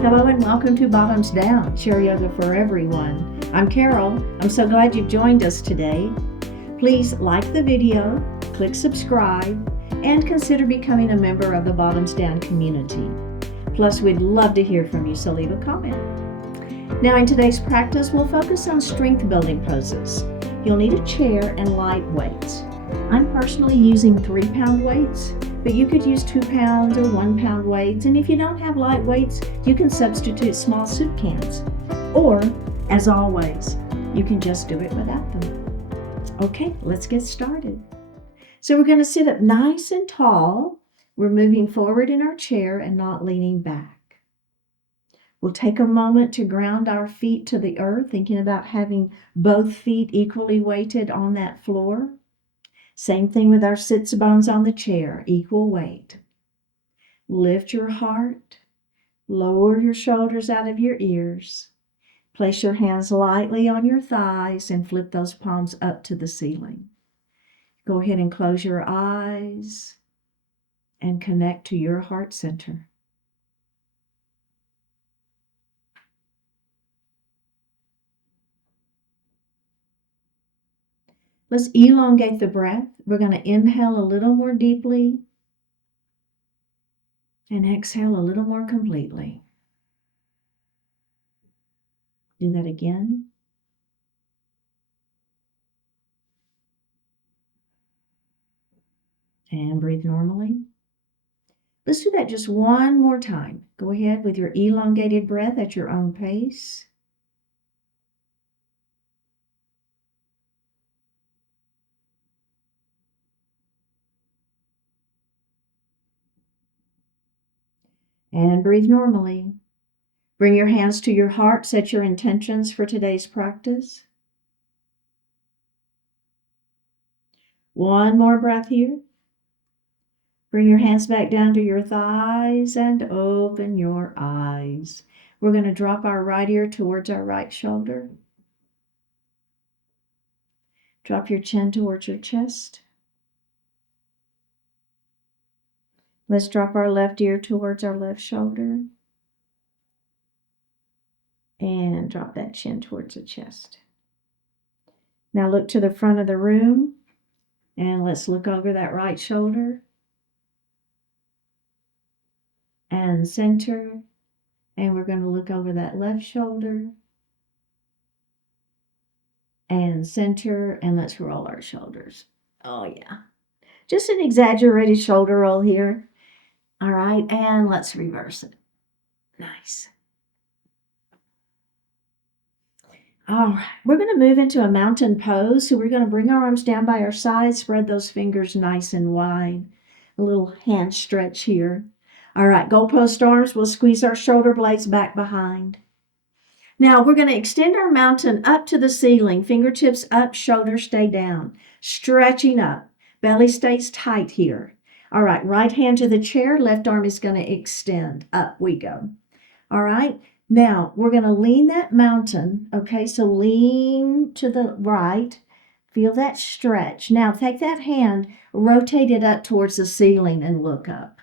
Hello and welcome to Bottoms Down, Chair Yoga for Everyone. I'm Carol. I'm so glad you've joined us today. Please like the video, click subscribe, and consider becoming a member of the Bottoms Down community. Plus, we'd love to hear from you, so leave a comment. Now, in today's practice, we'll focus on strength building poses. You'll need a chair and light weights. I'm personally using 3-pound weights, but you could use 2 pound or 1 pound weights. And if you don't have light weights, you can substitute small soup cans. Or, as always, you can just do it without them. Okay, let's get started. So we're going to sit up nice and tall. We're moving forward in our chair and not leaning back. We'll take a moment to ground our feet to the earth, thinking about having both feet equally weighted on that floor. Same thing with our sits bones on the chair, equal weight. Lift your heart, lower your shoulders out of your ears. Place your hands lightly on your thighs and flip those palms up to the ceiling. Go ahead and close your eyes and connect to your heart center. Let's elongate the breath. We're going to inhale a little more deeply and exhale a little more completely. Do that again. And breathe normally. Let's do that just one more time. Go ahead with your elongated breath at your own pace. And breathe normally. Bring your hands to your heart. Set your intentions for today's practice. One more breath here. Bring your hands back down to your thighs and open your eyes. We're going to drop our right ear towards our right shoulder. Drop your chin towards your chest. Let's drop our left ear towards our left shoulder. And drop that chin towards the chest. Now look to the front of the room. And let's look over that right shoulder. And center. And we're going to look over that left shoulder. And center. And let's roll our shoulders. Oh yeah. Just an exaggerated shoulder roll here. All right, and let's reverse it. Nice. All right, we're going to move into a mountain pose. So we're going to bring our arms down by our sides, spread those fingers nice and wide. A little hand stretch here. All right, goalpost arms. We'll squeeze our shoulder blades back behind. Now we're going to extend our mountain up to the ceiling. Fingertips up, shoulders stay down. Stretching up. Belly stays tight here. All right, right hand to the chair, left arm is going to extend. Up we go. All right, now we're going to lean that mountain. Okay, so lean to the right. Feel that stretch. Now take that hand, rotate it up towards the ceiling and look up.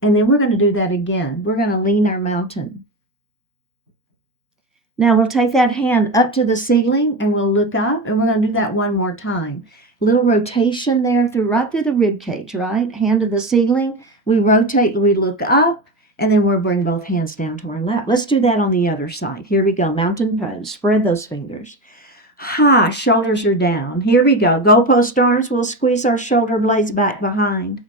And then we're going to do that again. We're going to lean our mountain. Now we'll take that hand up to the ceiling and we'll look up, and we're going to do that one more time. Little rotation there right through the rib cage, right? Hand to the ceiling. We rotate, we look up, and then we'll bring both hands down to our lap. Let's do that on the other side. Here we go, mountain pose. Spread those fingers. Ha, shoulders are down. Here we go. Goalpost arms. We'll squeeze our shoulder blades back behind.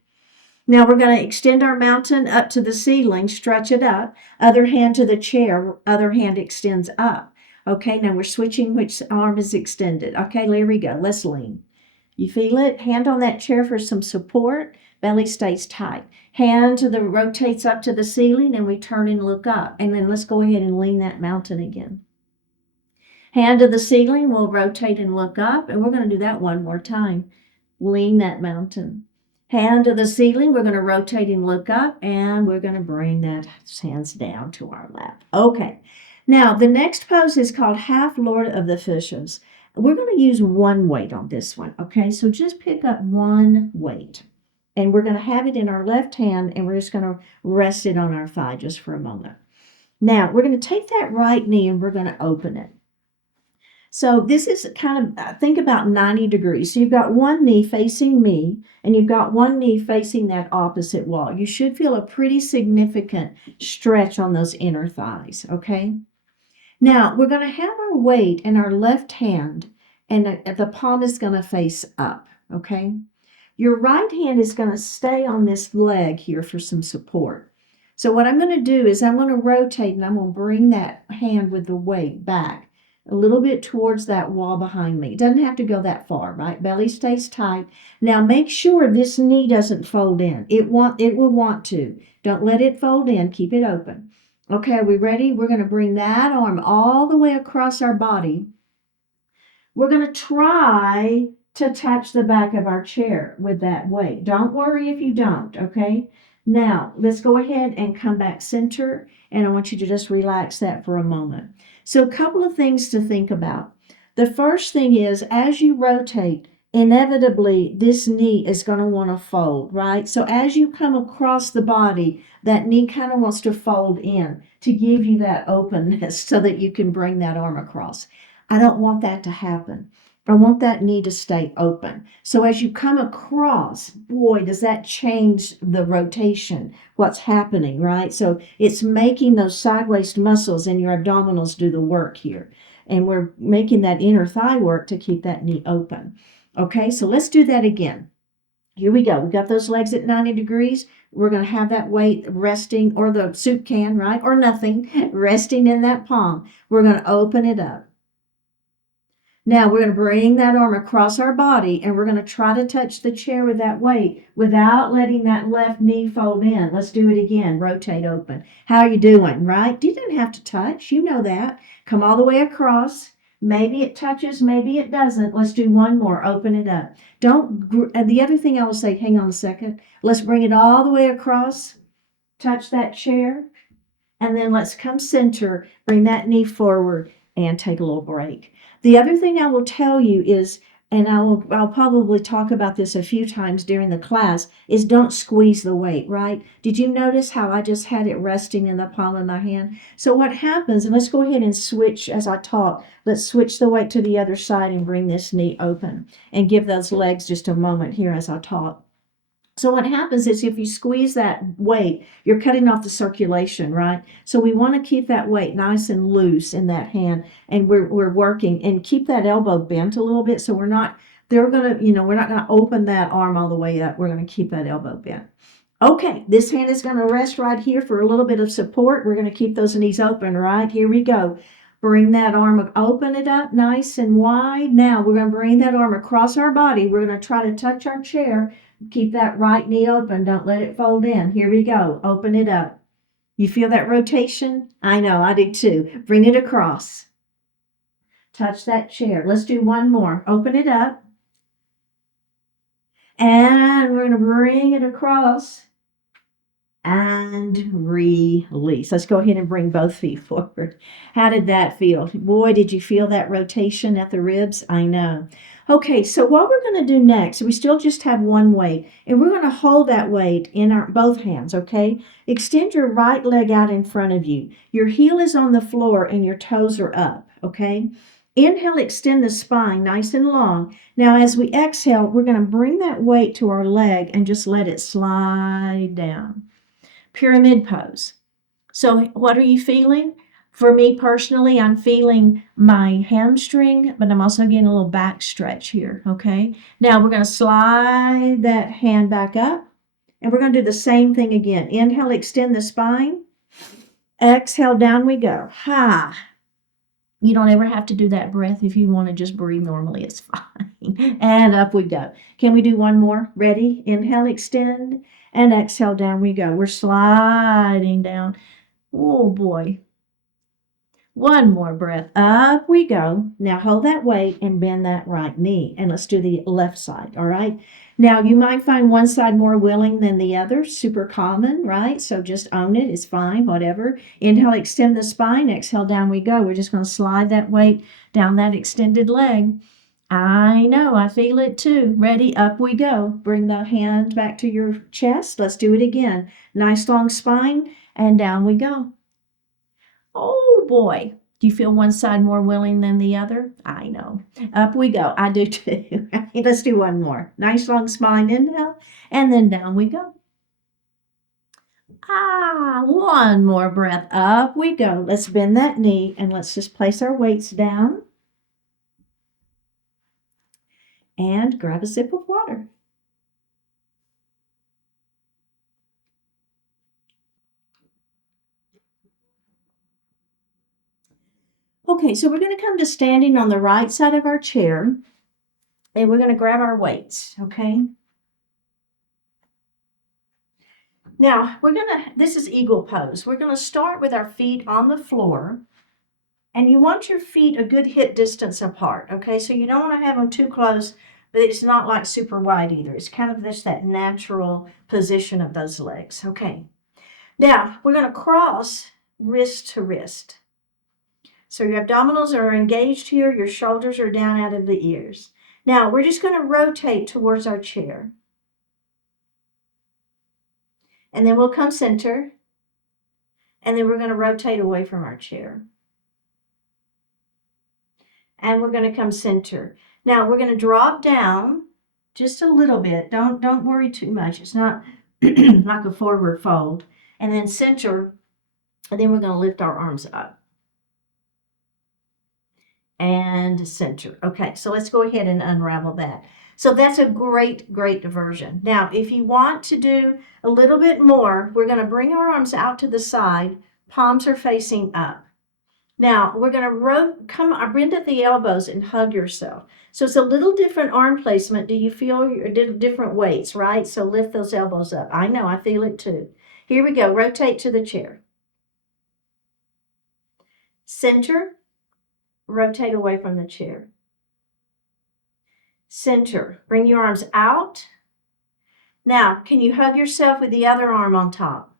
Now we're going to extend our mountain up to the ceiling, stretch it up. Other hand to the chair, other hand extends up. Okay, now we're switching which arm is extended. Okay, here we go. Let's lean. You feel it? Hand on that chair for some support. Belly stays tight. Hand to the rotates up to the ceiling, and we turn and look up. And then let's go ahead and lean that mountain again. Hand to the ceiling, we'll rotate and look up, and we're going to do that one more time. Lean that mountain. Hand to the ceiling, we're going to rotate and look up, and we're going to bring that hands down to our lap. Okay. Now, the next pose is called Half Lord of the Fishes. We're going to use one weight on this one, okay? So just pick up one weight. And we're going to have it in our left hand, and we're just going to rest it on our thigh just for a moment. Now, we're going to take that right knee and we're going to open it. So this is kind of, think about 90 degrees. So you've got one knee facing me, and you've got one knee facing that opposite wall. You should feel a pretty significant stretch on those inner thighs, okay? Now, we're going to have our weight in our left hand, and the palm is going to face up, okay? Your right hand is going to stay on this leg here for some support. So what I'm going to do is I'm going to rotate, and I'm going to bring that hand with the weight back a little bit towards that wall behind me. It doesn't have to go that far, right? Belly stays tight. Now make sure this knee doesn't fold in. It will want to. Don't let it fold in. Keep it open. Okay, are we ready? We're going to bring that arm all the way across our body. We're going to try to touch the back of our chair with that weight. Don't worry if you don't, okay? Now, let's go ahead and come back center, and I want you to just relax that for a moment. So a couple of things to think about. The first thing is, as you rotate, inevitably this knee is going to want to fold, right? So as you come across the body, that knee kind of wants to fold in to give you that openness so that you can bring that arm across. I don't want that to happen. I want that knee to stay open. So as you come across, boy, does that change the rotation, what's happening, right? So it's making those sideways muscles in your abdominals do the work here. And we're making that inner thigh work to keep that knee open. Okay, so let's do that again. Here we go. We got those legs at 90 degrees. We're going to have that weight resting, or the soup can, right? Or nothing, resting in that palm. We're going to open it up. Now we're going to bring that arm across our body, and we're going to try to touch the chair with that weight without letting that left knee fold in. Let's do it again. Rotate open. How are you doing, right? You didn't have to touch. You know that. Come all the way across. Maybe it touches, maybe it doesn't. Let's do one more. Open it up. The other thing I will say, hang on a second. Let's bring it all the way across. Touch that chair. And then let's come center. Bring that knee forward and take a little break. The other thing I will tell you is, and I'll probably talk about this a few times during the class, is don't squeeze the weight, right? Did you notice how I just had it resting in the palm of my hand? So what happens, and let's go ahead and switch as I talk. Let's switch the weight to the other side and bring this knee open and give those legs just a moment here as I talk. So what happens is if you squeeze that weight, you're cutting off the circulation, right? So we want to keep that weight nice and loose in that hand, and we're working, and keep that elbow bent a little bit so we're not going to open that arm all the way up. We're going to keep that elbow bent. Okay, this hand is going to rest right here for a little bit of support. We're going to keep those knees open, right? Here we go. Bring that arm, open it up nice and wide. Now we're going to bring that arm across our body. We're going to try to touch our chair. Keep that right knee open. Don't let it fold in. Here we go. Open it up. You feel that rotation? I know, I do too. Bring it across. Touch that chair. Let's do one more. Open it up. And we're going to bring it across. And release. Let's go ahead and bring both feet forward. How did that feel? Boy, did you feel that rotation at the ribs? I know. Okay, so what we're going to do next, we still just have one weight, and we're going to hold that weight in our both hands, okay? Extend your right leg out in front of you. Your heel is on the floor and your toes are up, okay? Inhale, extend the spine nice and long. Now, as we exhale, we're going to bring that weight to our leg and just let it slide down. Pyramid pose. So what are you feeling? For me personally, I'm feeling my hamstring, but I'm also getting a little back stretch here, okay? Now we're going to slide that hand back up, and we're going to do the same thing again. Inhale, extend the spine. Exhale, down we go. Ha! You don't ever have to do that breath if you want to just breathe normally. It's fine. And up we go. Can we do one more? Ready? Inhale, extend, and exhale, down we go. We're sliding down. Oh, boy. One more breath. Up we go. Now hold that weight and bend that right knee. And let's do the left side, all right? Now, you might find one side more willing than the other. Super common, right? So just own it. It's fine, whatever. Inhale, extend the spine. Exhale, down we go. We're just going to slide that weight down that extended leg. I know. I feel it too. Ready? Up we go. Bring the hand back to your chest. Let's do it again. Nice long spine, and down we go. Oh boy. Do you feel one side more willing than the other? I know. Up we go. I do too. Let's do one more. Nice long spine inhale, and then down we go. One more breath. Up we go. Let's bend that knee and let's just place our weights down and grab a sip of water. Okay, so we're going to come to standing on the right side of our chair, and we're going to grab our weights, okay? Now, this is eagle pose. We're going to start with our feet on the floor, and you want your feet a good hip distance apart, okay? So you don't want to have them too close, but it's not like super wide either. It's kind of just that natural position of those legs, okay? Now, we're going to cross wrist to wrist. So your abdominals are engaged here, your shoulders are down out of the ears. Now, we're just going to rotate towards our chair. And then we'll come center. And then we're going to rotate away from our chair. And we're going to come center. Now, we're going to drop down just a little bit. Don't worry too much. It's not like a forward fold. And then center. And then we're going to lift our arms up. And center. Okay, so let's go ahead and unravel that. So that's a great, great diversion. Now, if you want to do a little bit more, we're going to bring our arms out to the side. Palms are facing up. Now, we're going to bend at the elbows and hug yourself. So it's a little different arm placement. Do you feel your different weights, right? So lift those elbows up. I know, I feel it too. Here we go. Rotate to the chair. Center. Rotate away from the chair. Center. Bring your arms out. Now, can you hug yourself with the other arm on top?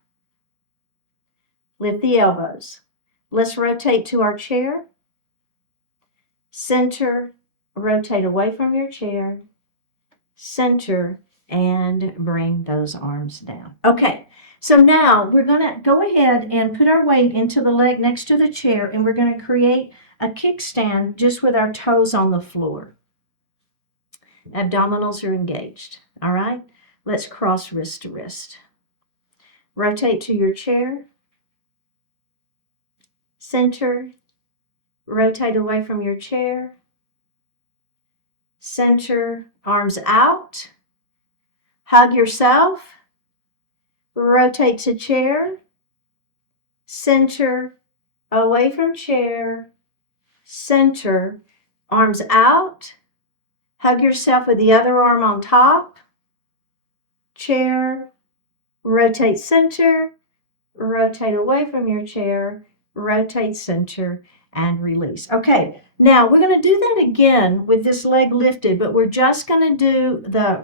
Lift the elbows. Let's rotate to our chair. Center. Rotate away from your chair. Center. And bring those arms down. Okay. So now we're going to go ahead and put our weight into the leg next to the chair, and we're going to create a kickstand just with our toes on the floor. Abdominals are engaged. All right, let's cross wrist to wrist. Rotate to your chair. Center. Rotate away from your chair. Center. Arms out. Hug yourself. Rotate to chair. Center. Away from chair. Center, arms out, hug yourself with the other arm on top, chair, rotate center, rotate away from your chair, rotate center, and release. Okay, now we're going to do that again with this leg lifted, but we're just going to do the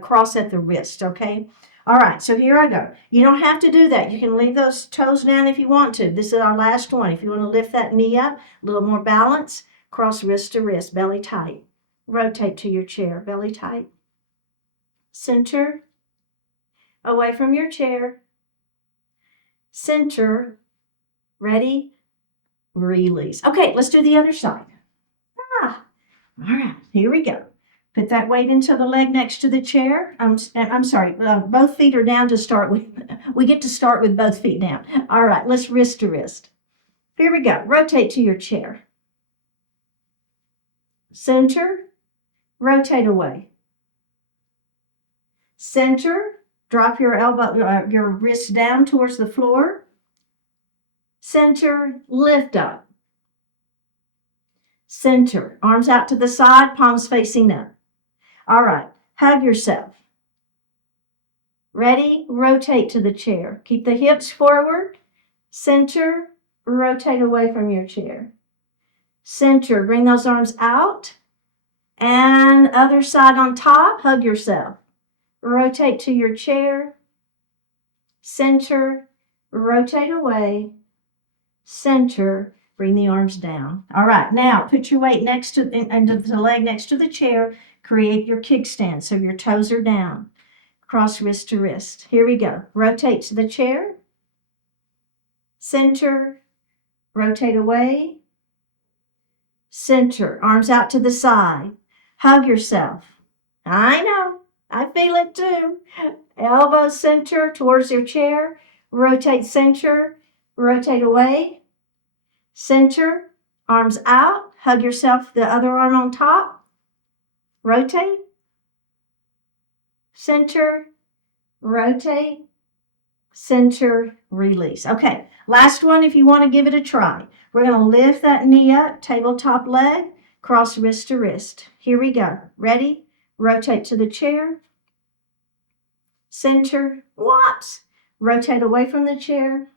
cross at the wrist, okay? All right, so here I go. You don't have to do that. You can leave those toes down if you want to. This is our last one. If you want to lift that knee up, a little more balance, cross wrist to wrist, belly tight. Rotate to your chair, belly tight. Center, away from your chair. Center, ready, release. Okay, let's do the other side. All right, here we go. Put that weight into the leg next to the chair. I'm sorry, both feet are down to start with. We get to start with both feet down. All right, let's wrist to wrist. Here we go. Rotate to your chair. Center, rotate away. Center, drop your your wrist down towards the floor. Center, lift up. Center, arms out to the side, palms facing up. All right, hug yourself. Ready? Rotate to the chair. Keep the hips forward. Center, rotate away from your chair. Center, bring those arms out. And other side on top, hug yourself. Rotate to your chair. Center, rotate away. Center, bring the arms down. All right, now put your weight next to the leg next to the chair. Create your kickstand so your toes are down. Cross wrist to wrist. Here we go. Rotate to the chair. center, rotate away, center, arms out to the side. Hug yourself. I know, I feel it too. Elbow center towards your chair, rotate center, rotate away, center, arms out, hug yourself, the other arm on top, rotate, center, rotate, center, release. Okay, last one if you want to give it a try. We're going to lift that knee up, tabletop leg, cross wrist to wrist. Here we go. Ready? Rotate to the chair, center, whoops, rotate away from the chair,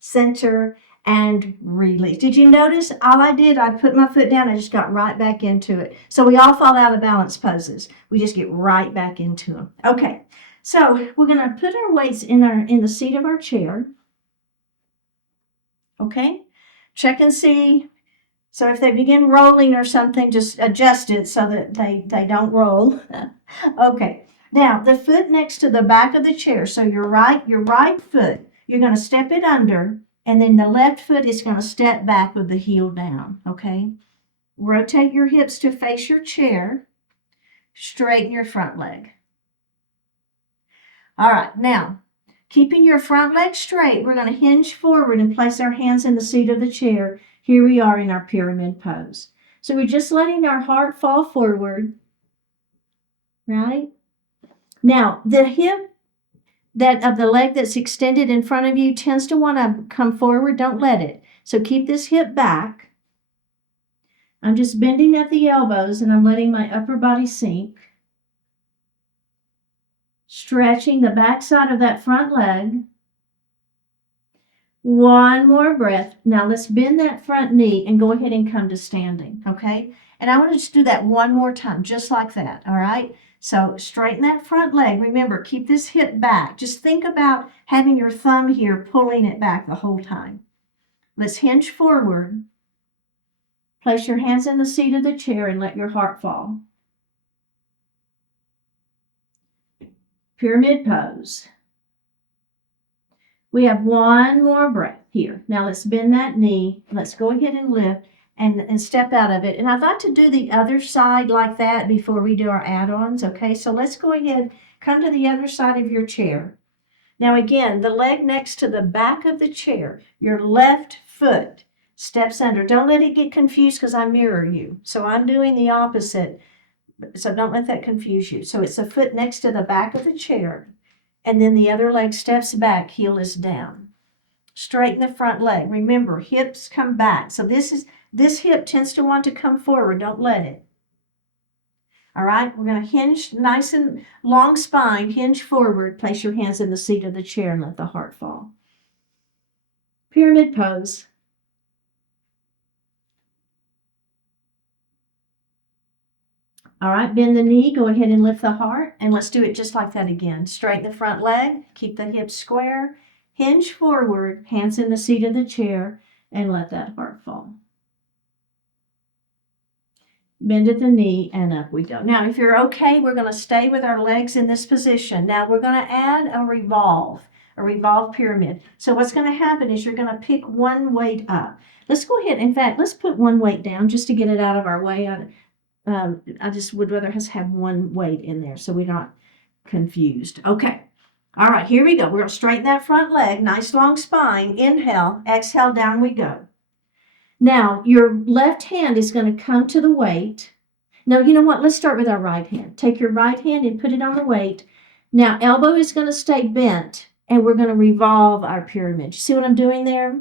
center, and release. Did you notice all I did? I put my foot down, I just got right back into it. So we all fall out of balance poses. We just get right back into them. Okay, so we're going to put our weights in the seat of our chair. Okay, check and see. So if they begin rolling or something, just adjust it so that they don't roll. Okay, now the foot next to the back of the chair. So your right foot, you're going to step it under, and then the left foot is going to step back with the heel down. Okay, rotate your hips to face your chair. Straighten your front leg. All right, now keeping your front leg straight, we're going to hinge forward and place our hands in the seat of the chair. Here we are in our pyramid pose. So we're just letting our heart fall forward, right? Now, the hip of the leg that's extended in front of you tends to want to come forward. Don't let it. So keep this hip back. I'm just bending at the elbows and I'm letting my upper body sink. Stretching the back side of that front leg. One more breath. Now let's bend that front knee and go ahead and come to standing, okay? And I want to just do that one more time, just like that, all right? So straighten that front leg. Remember, keep this hip back. Just think about having your thumb here, pulling it back the whole time. Let's hinge forward. Place your hands in the seat of the chair and let your heart fall. Pyramid pose. We have one more breath here. Now let's bend that knee. Let's go ahead and lift and step out of it. And I'd like to do the other side like that before we do our add-ons, okay? So let's go ahead, come to the other side of your chair. Now again, the leg next to the back of the chair, your left foot steps under. Don't let it get confused because I mirror you. So I'm doing the opposite. So don't let that confuse you. So it's a foot next to the back of the chair. And then the other leg steps back, heel is down. Straighten the front leg. Remember, hips come back. So this hip tends to want to come forward. Don't let it. All right, we're going to hinge nice and long spine, hinge forward. Place your hands in the seat of the chair and let the heart fall. Pyramid pose. All right, bend the knee, go ahead and lift the heart, and let's do it just like that again. Straighten the front leg, keep the hips square, hinge forward, hands in the seat of the chair, and let that heart fall. Bend at the knee, and up we go. Now, if you're okay, we're going to stay with our legs in this position. Now, we're going to add a revolve pyramid. So what's going to happen is you're going to pick one weight up. Let's go ahead, in fact, let's put one weight down just to get it out of our way. I just would rather us have one weight in there so we're not confused. Okay. All right, here we go. We're going to straighten that front leg, nice long spine. Inhale, exhale, down we go. Now, your left hand is going to come to the weight. Now, you know what? Let's start with our right hand. Take your right hand and put it on the weight. Now, elbow is going to stay bent, and we're going to revolve our pyramid. You see what I'm doing there?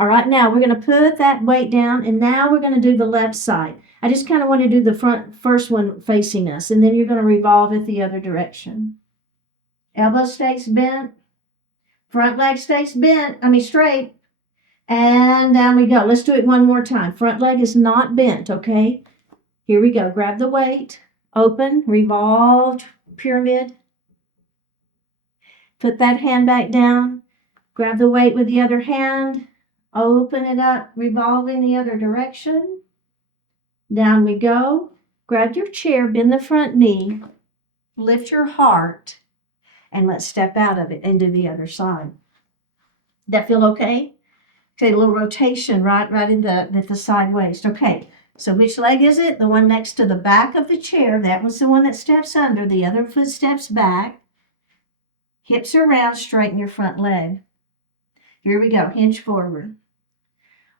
All right, now we're going to put that weight down, and now we're going to do the left side. I just kind of want to do the first one facing us, and then you're going to revolve it the other direction. Elbow stays bent. Front leg stays straight. And down we go. Let's do it one more time. Front leg is not bent, okay? Here we go. Grab the weight. Open, revolve, pyramid. Put that hand back down. Grab the weight with the other hand. Open it up, revolving the other direction. Down we go. Grab your chair, bend the front knee, lift your heart, And let's step out of it and do the other side. That feel okay? Okay, a little rotation right in the side waist. Okay, so which leg is it? The one next to the back of the chair. That was the one that steps under. The other foot steps back. Hips are round, straighten your front leg. Here we go, hinge forward.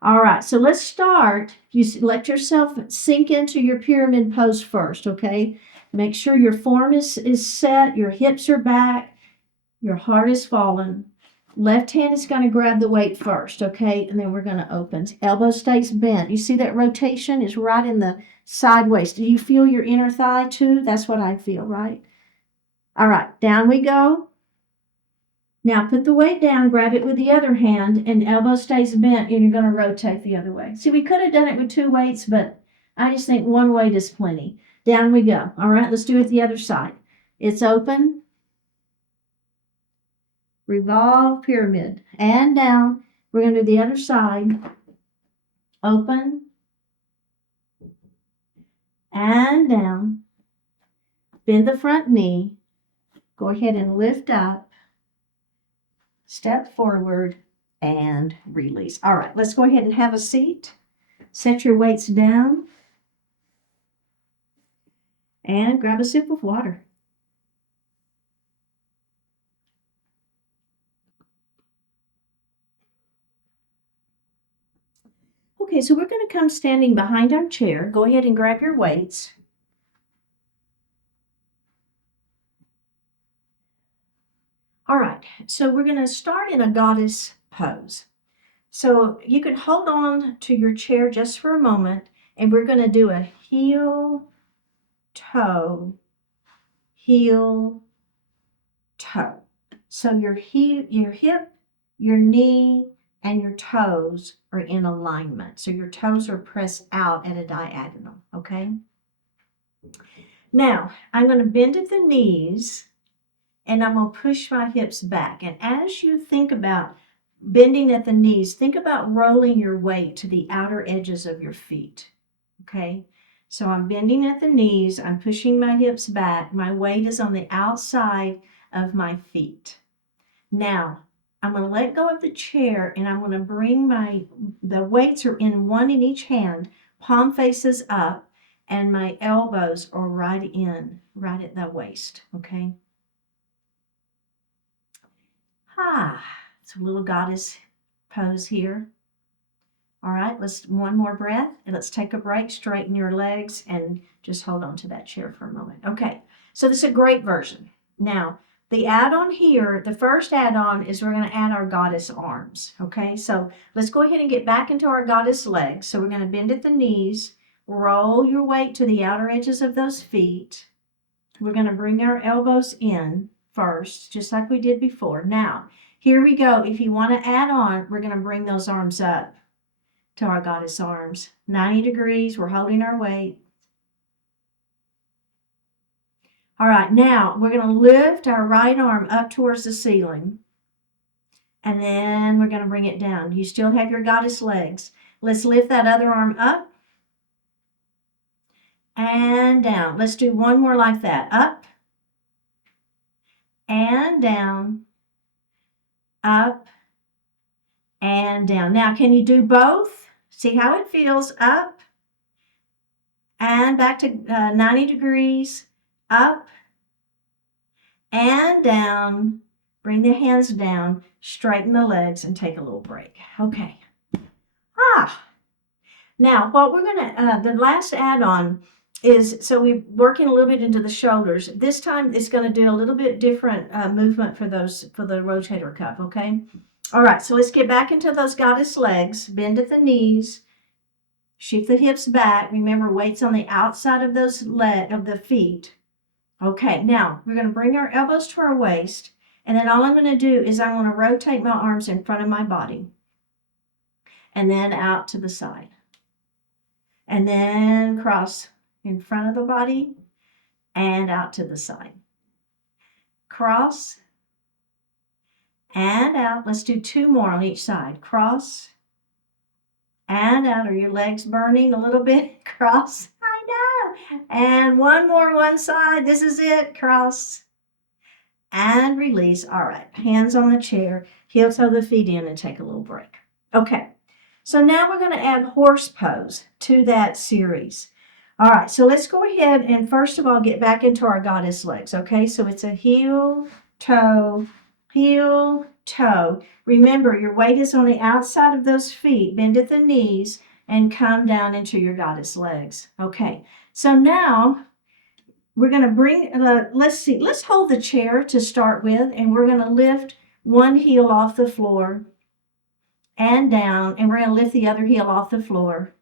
All right, so let's start. You let yourself sink into your pyramid pose first, okay? Make sure your form is set, your hips are back, your heart is fallen. Left hand is going to grab the weight first, okay? And then we're going to open. Elbow stays bent. You see that rotation is right in the side waist. Do you feel your inner thigh too? That's what I feel, right? All right, down we go. Now put the weight down, grab it with the other hand, and elbow stays bent, and you're going to rotate the other way. See, we could have done it with 2 weights, but I just think 1 weight is plenty. Down we go. All right, let's do it the other side. It's open. Revolve, pyramid, and down. We're going to do the other side. Open, and down. Bend the front knee. Go ahead and lift up. Step forward and release. All right, let's go ahead and have a seat. Set your weights down. And grab a sip of water. Okay, so we're going to come standing behind our chair. Go ahead and grab your weights. All right, so we're going to start in a goddess pose. So you can hold on to your chair just for a moment, and we're going to do a heel, toe, heel, toe. So your hip, your knee, and your toes are in alignment. So your toes are pressed out at a diagonal, okay? Now, I'm going to bend at the knees, and I'm going to push my hips back. And as you think about bending at the knees, think about rolling your weight to the outer edges of your feet, okay? So I'm bending at the knees, I'm pushing my hips back, my weight is on the outside of my feet. Now, I'm going to let go of the chair, and I'm going to bring the weights are in one in each hand, palm faces up, and my elbows are right at the waist, okay? It's a little goddess pose here. All right, let's one more breath, and let's take a break, straighten your legs, and just hold on to that chair for a moment. Okay, so this is a great version. Now, the add-on here, the first add-on is we're going to add our goddess arms, okay? So let's go ahead and get back into our goddess legs. So we're going to bend at the knees, roll your weight to the outer edges of those feet. We're going to bring our elbows in first, just like we did before. Now, here we go. If you want to add on, we're going to bring those arms up to our goddess arms. 90 degrees, we're holding our weight. All right, now we're going to lift our right arm up towards the ceiling. And then we're going to bring it down. You still have your goddess legs. Let's lift that other arm up and down. Let's do one more like that. Up and down. Up and down. Now, can you do both? See how it feels. Up and back to 90 degrees. Up and down. Bring the hands down. Straighten the legs and take a little break. Okay. Now, what we're going to, the last add-on is, so we're working a little bit into the shoulders. This time it's going to do a little bit different movement for the rotator cuff, okay? All right, so let's get back into those goddess legs. Bend at the knees. Shift the hips back. Remember, weight's on the outside of of the feet. Okay, now we're going to bring our elbows to our waist. And then all I'm going to do is I'm going to rotate my arms in front of my body. And then out to the side. And then cross in front of the body and out to the side. Cross and out. Let's do 2 more on each side. Cross and out. Are your legs burning a little bit? Cross. I know. And one more one side. This is it. Cross and release. All right, hands on the chair, heel toe the feet in and take a little break. Okay, so now we're going to add horse pose to that series. All right, so let's go ahead and first of all get back into our goddess legs, okay? So it's a heel, toe, heel, toe. Remember, your weight is on the outside of those feet. Bend at the knees and come down into your goddess legs. Okay, so now we're going to bring, let's hold the chair to start with, and we're going to lift one heel off the floor and down, and we're going to lift the other heel off the floor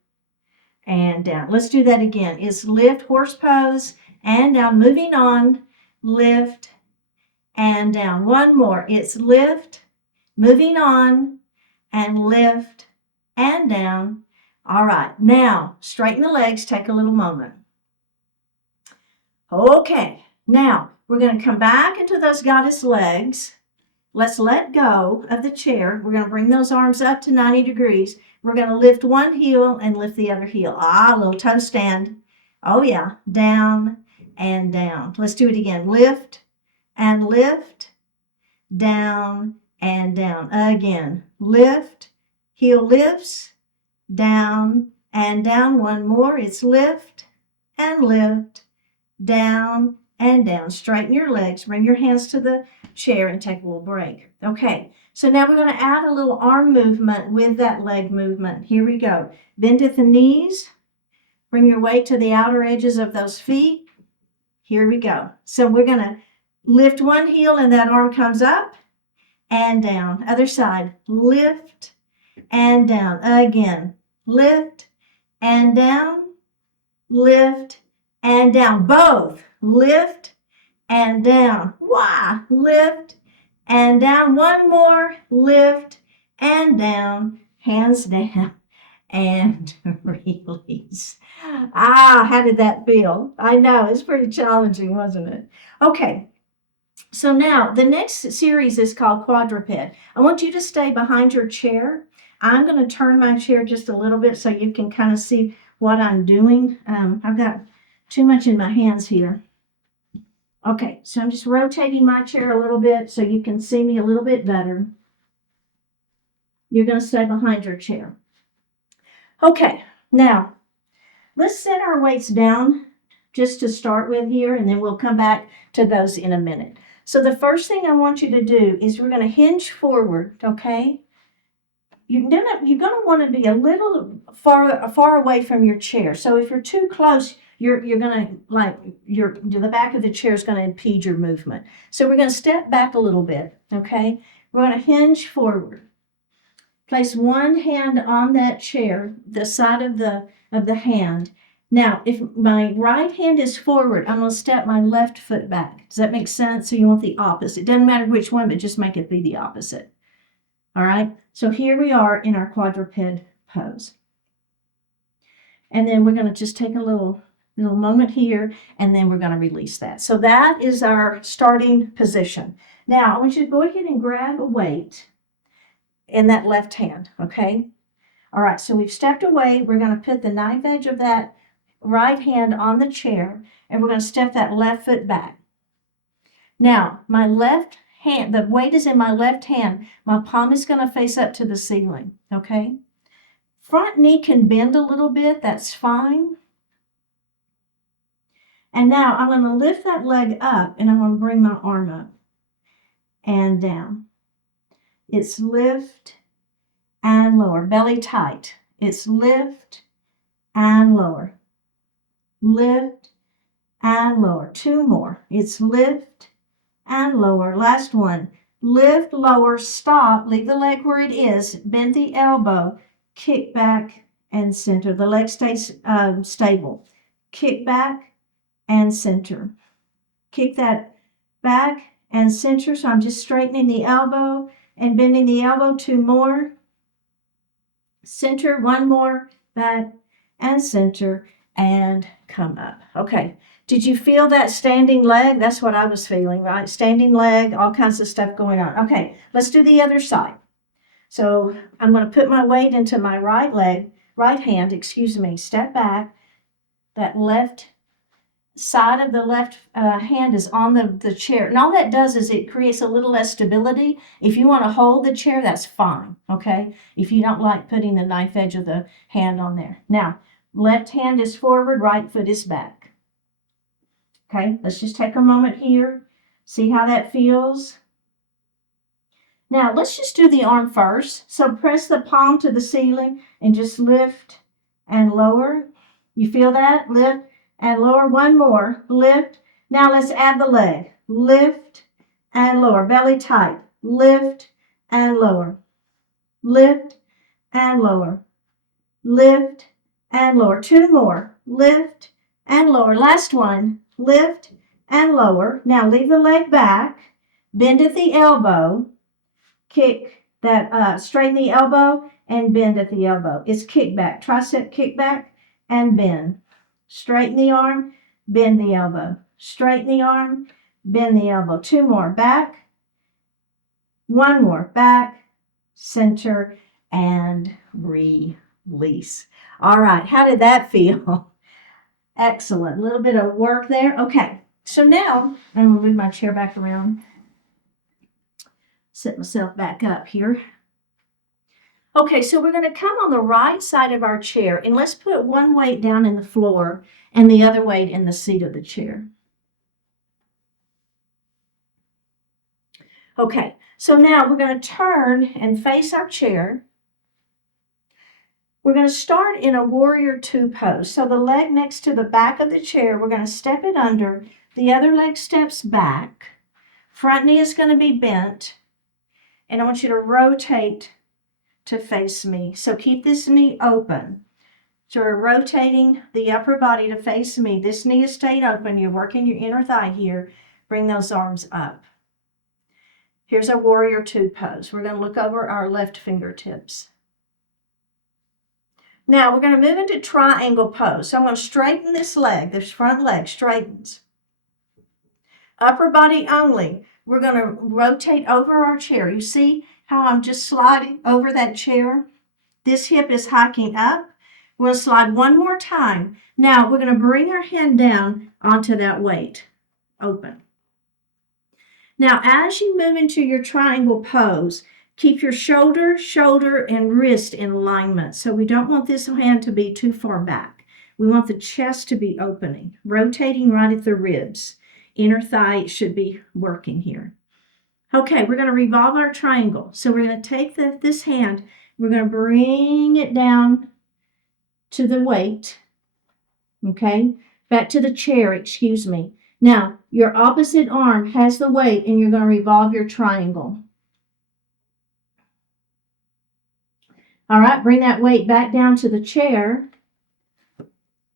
and down. Let's do that again. It's lift, horse pose, and down. Moving on, lift, and down. One more. It's lift, moving on, and lift, and down. All right. Now, straighten the legs. Take a little moment. Okay. Now, we're going to come back into those goddess legs. Let's let go of the chair. We're going to bring those arms up to 90 degrees. We're going to lift one heel and lift the other heel. A little toe stand. Oh, yeah. Down and down. Let's do it again. Lift and lift. Down and down. Again. Lift. Heel lifts. Down and down. One more. It's lift and lift. Down and down. Straighten your legs. Bring your hands to the chair and take a little break. Okay, so now we're going to add a little arm movement with that leg movement. Here we go. Bend at the knees. Bring your weight to the outer edges of those feet. Here we go. So we're going to lift one heel and that arm comes up and down. Other side. Lift and down. Again. Lift and down. Lift and down. Both. Lift and down. Wow. Lift and down. One more. Lift and down. Hands down and release. How did that feel? I know, it's pretty challenging, wasn't it? Okay. So now the next series is called Quadruped. I want you to stay behind your chair. I'm going to turn my chair just a little bit so you can kind of see what I'm doing. I've got too much in my hands here. Okay, so I'm just rotating my chair a little bit so you can see me a little bit better. You're going to stay behind your chair. Okay, now let's set our weights down just to start with here, and then we'll come back to those in a minute. So the first thing I want you to do is we're going to hinge forward, okay? You're going to want to be a little far away from your chair. So if you're too close, you're going to, the back of the chair is going to impede your movement. So we're going to step back a little bit, okay? We're going to hinge forward. Place one hand on that chair, the side of the hand. Now, if my right hand is forward, I'm going to step my left foot back. Does that make sense? So you want the opposite. It doesn't matter which one, but just make it be the opposite. All right? So here we are in our quadruped pose. And then we're going to just take a little moment here, and then we're going to release that. So that is our starting position. Now, I want you to go ahead and grab a weight in that left hand, okay? All right, so we've stepped away. We're going to put the knife edge of that right hand on the chair, and we're going to step that left foot back. Now, my left hand, the weight is in my left hand. My palm is going to face up to the ceiling, okay? Front knee can bend a little bit. That's fine. And now I'm going to lift that leg up, and I'm going to bring my arm up and down. It's lift and lower, belly tight. It's lift and lower, lift and lower. Two more. It's lift and lower. Last one. Lift, lower, stop. Leave the leg where it is. Bend the elbow. Kick back and center. The leg stays stable. Kick back and center. Kick that back and center. So I'm just straightening the elbow and bending the elbow. Two more. Center. One more. Back and center. And come up. Okay. Did you feel that standing leg? That's what I was feeling, right? Standing leg, all kinds of stuff going on. Okay. Let's do the other side. So I'm going to put my weight into my right hand, step back. That left side of the left hand is on the chair. And all that does is it creates a little less stability. If you want to hold the chair, that's fine, okay? If you don't like putting the knife edge of the hand on there. Now, left hand is forward, right foot is back. Okay, let's just take a moment here. See how that feels? Now, let's just do the arm first. So press the palm to the ceiling and just lift and lower. You feel that? Lift and lower. One more. Lift. Now let's add the leg. Lift and lower. Belly tight. Lift and lower. Lift and lower. Lift and lower. Two more. Lift and lower. Last one. Lift and lower. Now leave the leg back. Bend at the elbow. Kick that, straighten the elbow and bend at the elbow. It's kickback, tricep kickback and bend. Straighten the arm, bend the elbow. Straighten the arm, bend the elbow. Two more, back. One more, back, center, and release. All right, how did that feel? Excellent. A little bit of work there. Okay, so now I'm going to move my chair back around. Set myself back up here. Okay, so we're going to come on the right side of our chair and let's put one weight down in the floor and the other weight in the seat of the chair. Okay, so now we're going to turn and face our chair. We're going to start in a warrior two pose. So the leg next to the back of the chair, we're going to step it under. The other leg steps back. Front knee is going to be bent. And I want you to rotate to face me. So keep this knee open. So we're rotating the upper body to face me. This knee is staying open. You're working your inner thigh here. Bring those arms up. Here's our warrior two pose. We're going to look over our left fingertips. Now we're going to move into triangle pose. So I'm going to straighten this leg. This front leg straightens. Upper body only. We're going to rotate over our chair. You see how I'm just sliding over that chair? This hip is hiking up. We'll slide one more time. Now we're going to bring our hand down onto that weight. Open. Now as you move into your triangle pose, keep your shoulder, and wrist in alignment. So we don't want this hand to be too far back. We want the chest to be opening, rotating right at the ribs. Inner thigh should be working here. Okay, we're going to revolve our triangle. So we're going to take this hand, we're going to bring it down to the weight. Okay, back to the chair, excuse me. Now, your opposite arm has the weight and you're going to revolve your triangle. All right, bring that weight back down to the chair.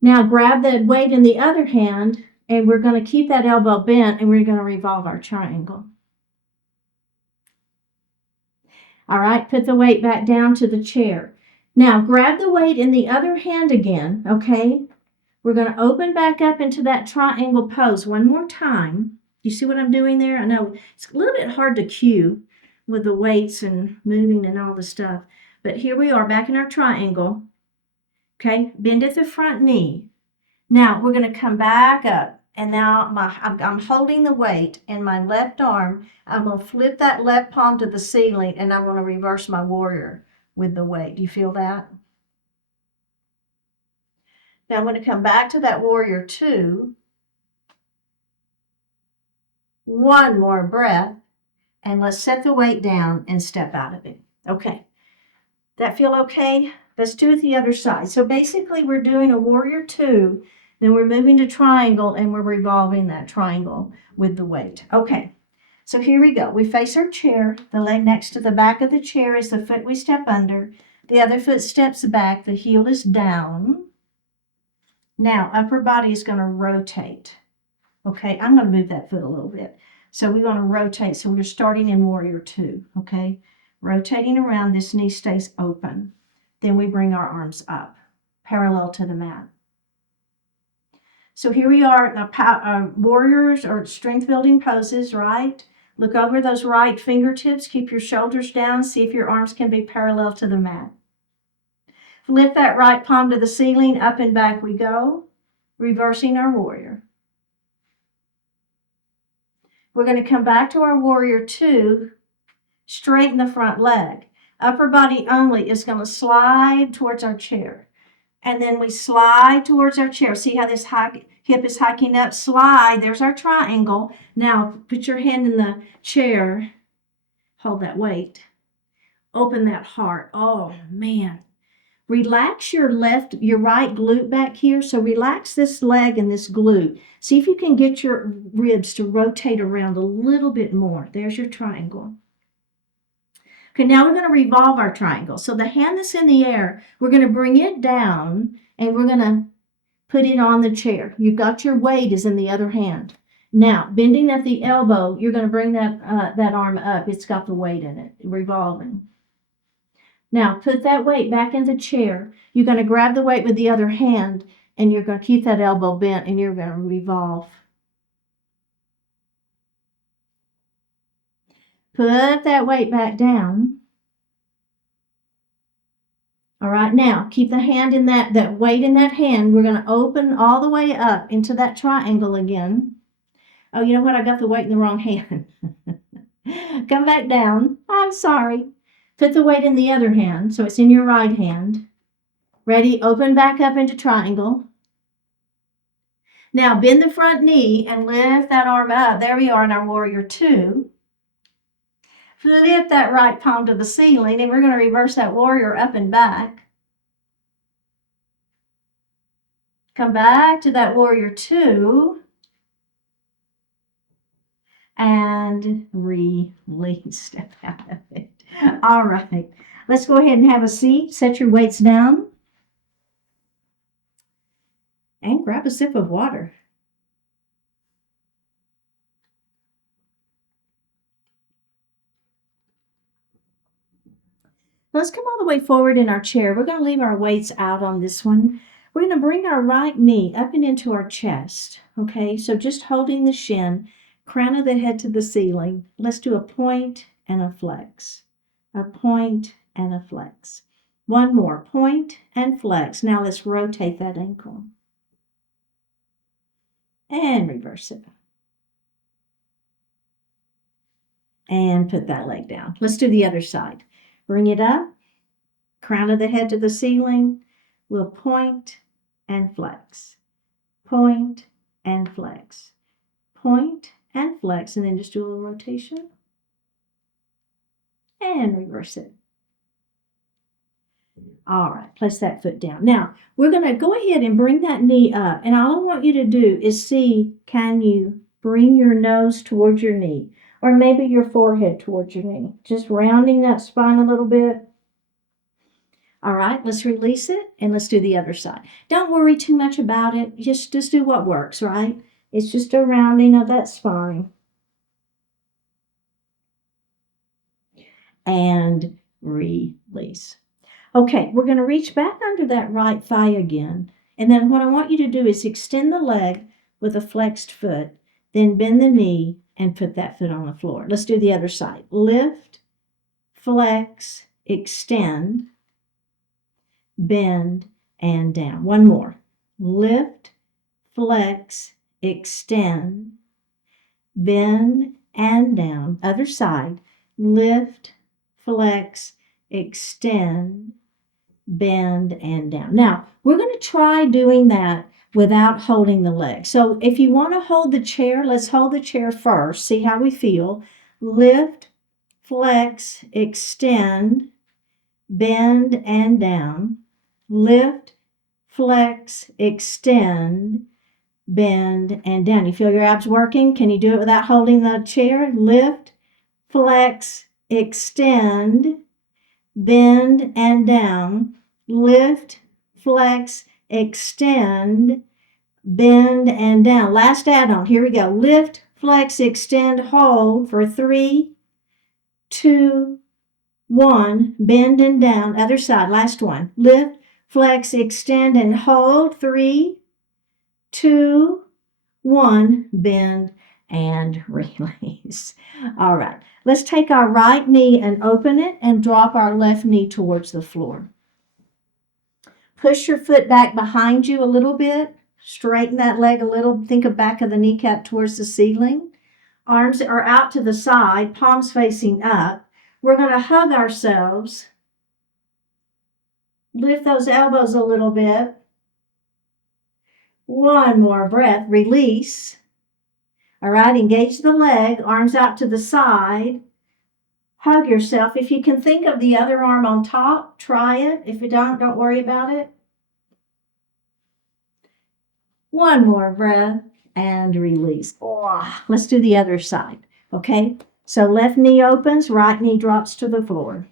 Now grab that weight in the other hand and we're going to keep that elbow bent and we're going to revolve our triangle. All right, put the weight back down to the chair. Now grab the weight in the other hand again, okay? We're going to open back up into that triangle pose one more time. You see what I'm doing there? I know it's a little bit hard to cue with the weights and moving and all the stuff. But here we are back in our triangle. Okay, bend at the front knee. Now we're going to come back up. And now I'm holding the weight in my left arm. I'm going to flip that left palm to the ceiling and I'm going to reverse my warrior with the weight. Do you feel that? Now I'm going to come back to that warrior two. One more breath. And let's set the weight down and step out of it. Okay. That feel okay? Let's do it the other side. So basically we're doing a warrior two. Then we're moving to triangle and we're revolving that triangle with the weight. Okay, so here we go. We face our chair. The leg next to the back of the chair is the foot we step under. The other foot steps back. The heel is down. Now, upper body is going to rotate. Okay, I'm going to move that foot a little bit. So we're going to rotate. So we're starting in warrior two. Okay, rotating around. This knee stays open. Then we bring our arms up, parallel to the mat. So here we are, warriors or strength building poses, right? Look over those right fingertips, keep your shoulders down, see if your arms can be parallel to the mat. Lift that right palm to the ceiling, up and back we go, reversing our warrior. We're going to come back to our warrior two, straighten the front leg. Upper body only is going to slide towards our chair. And then we slide towards our chair. See how this hip is hiking up? Slide. There's our triangle. Now put your hand in the chair. Hold that weight. Open that heart. Oh, man. Relax your right glute back here. So relax this leg and this glute. See if you can get your ribs to rotate around a little bit more. There's your triangle. Okay, now we're going to revolve our triangle. So the hand that's in the air, we're going to bring it down and we're going to put it on the chair. You've got your weight is in the other hand. Now, bending at the elbow, you're going to bring that arm up. It's got the weight in it, revolving. Now, put that weight back in the chair. You're going to grab the weight with the other hand and you're going to keep that elbow bent and you're going to revolve. Put that weight back down. All right, now keep the hand in that weight in that hand. We're going to open all the way up into that triangle again. Oh, you know what? I got the weight in the wrong hand. Come back down. I'm sorry. Put the weight in the other hand, so it's in your right hand. Ready? Open back up into triangle. Now bend the front knee and lift that arm up. There we are in our warrior two. Flip that right palm to the ceiling, and we're going to reverse that warrior up and back. Come back to that warrior two. And release. Step out of it. All right. Let's go ahead and have a seat. Set your weights down. And grab a sip of water. Let's come all the way forward in our chair. We're going to leave our weights out on this one. We're going to bring our right knee up and into our chest. Okay, so just holding the shin, crown of the head to the ceiling. Let's do a point and a flex. A point and a flex. One more, point and flex. Now let's rotate that ankle. And reverse it. And put that leg down. Let's do the other side. Bring it up, crown of the head to the ceiling. We'll point and flex, point and flex, point and flex, and then just do a little rotation and reverse it. All right, place that foot down. Now, we're going to go ahead and bring that knee up, and all I want you to do is see, can you bring your nose towards your knee? Or maybe your forehead towards your knee. Just rounding that spine a little bit. All right, let's release it and let's do the other side. Don't worry too much about it. Just do what works, right? It's just a rounding of that spine. And release. Okay, we're going to reach back under that right thigh again. And then what I want you to do is extend the leg with a flexed foot. Then bend the knee and put that foot on the floor. Let's do the other side. Lift, flex, extend, bend, and down. One more. Lift, flex, extend, bend, and down. Other side. Lift, flex, extend, bend, and down. Now, we're going to try doing that without holding the leg. So if you want to hold the chair, let's hold the chair first. See how we feel. Lift, flex, extend, bend, and down. Lift, flex, extend, bend, and down. You feel your abs working? Can you do it without holding the chair? Lift, flex, extend, bend, and down. Lift, flex, extend, bend, and down. Last add-on. Here we go. Lift, flex, extend, hold for 3, 2, 1. Bend and down. Other side. Last one. Lift, flex, extend, and hold. 3, 2, 1. Bend and release. All right. Let's take our right knee and open it and drop our left knee towards the floor. Push your foot back behind you a little bit. Straighten that leg a little. Think of back of the kneecap towards the ceiling. Arms are out to the side, palms facing up. We're going to hug ourselves. Lift those elbows a little bit. One more breath. Release. All right, engage the leg, arms out to the side. Hug yourself. If you can think of the other arm on top, try it. If you don't worry about it. One more breath and release. Oh, let's do the other side, okay? So left knee opens, right knee drops to the floor.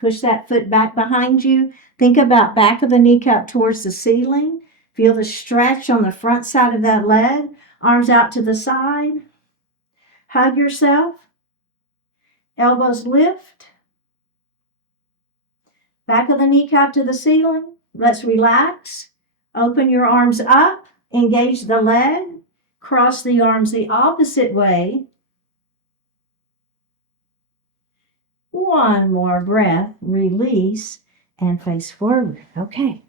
Push that foot back behind you. Think about back of the kneecap towards the ceiling. Feel the stretch on the front side of that leg. Arms out to the side. Hug yourself. Elbows lift. Back of the kneecap to the ceiling. Let's relax. Open your arms up. Engage the leg. Cross the arms the opposite way. One more breath. Release and face forward. Okay.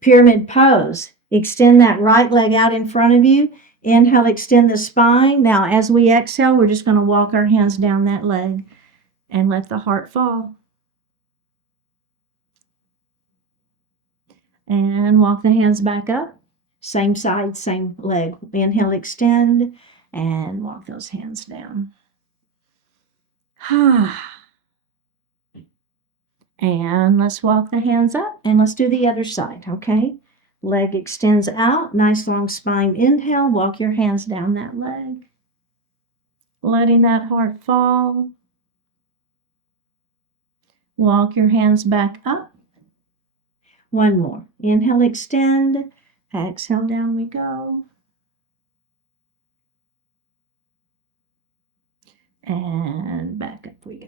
Pyramid pose. Extend that right leg out in front of you. Inhale, extend the spine. Now, as we exhale, we're just going to walk our hands down that leg and let the heart fall. And walk the hands back up. Same side, same leg. Inhale, extend, and walk those hands down. And let's walk the hands up, and let's do the other side, okay? Leg extends out, nice long spine. Inhale, walk your hands down that leg. Letting that heart fall. Walk your hands back up. One more. Inhale, extend. Exhale, down we go. And back up we go.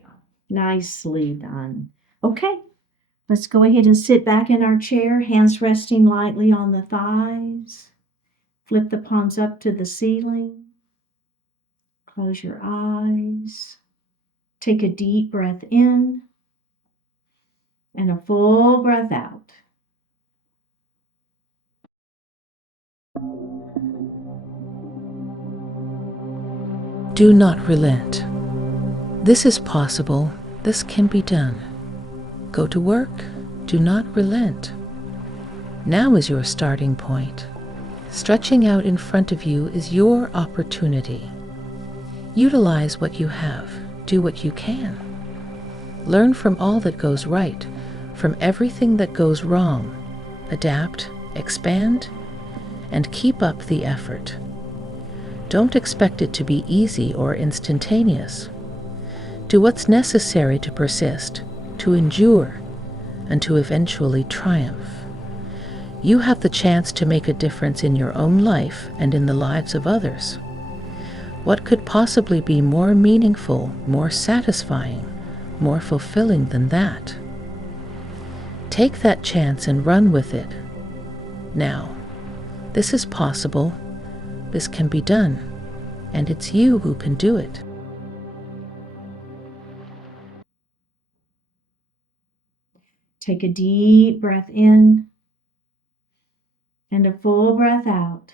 Nicely done. Okay. Let's go ahead and sit back in our chair, hands resting lightly on the thighs. Flip the palms up to the ceiling. Close your eyes. Take a deep breath in and a full breath out. Do not relent. This is possible. This can be done. Go to work. Do not relent. Now is your starting point. Stretching out in front of you is your opportunity. Utilize what you have. Do what you can. Learn from all that goes right, from everything that goes wrong. Adapt, expand, and keep up the effort. Don't expect it to be easy or instantaneous. Do what's necessary to persist, to endure, and to eventually triumph. You have the chance to make a difference in your own life and in the lives of others. What could possibly be more meaningful, more satisfying, more fulfilling than that? Take that chance and run with it. Now, this is possible, this can be done, and it's you who can do it. Take a deep breath in and a full breath out.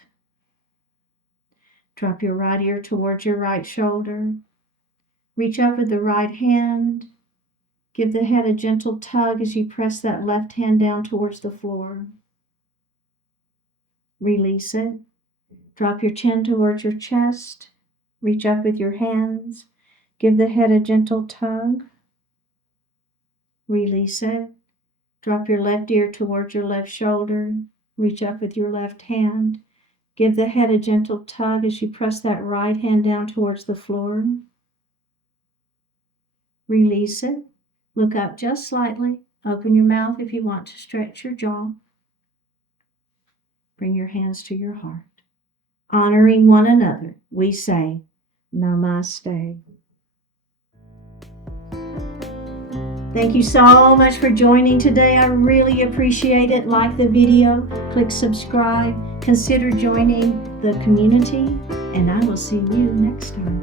Drop your right ear towards your right shoulder. Reach up with the right hand. Give the head a gentle tug as you press that left hand down towards the floor. Release it. Drop your chin towards your chest. Reach up with your hands. Give the head a gentle tug. Release it. Drop your left ear towards your left shoulder. Reach up with your left hand. Give the head a gentle tug as you press that right hand down towards the floor. Release it. Look up just slightly. Open your mouth if you want to stretch your jaw. Bring your hands to your heart. Honoring one another, we say, Namaste. Thank you so much for joining today. I really appreciate it. Like the video, click subscribe, consider joining the community, and I will see you next time.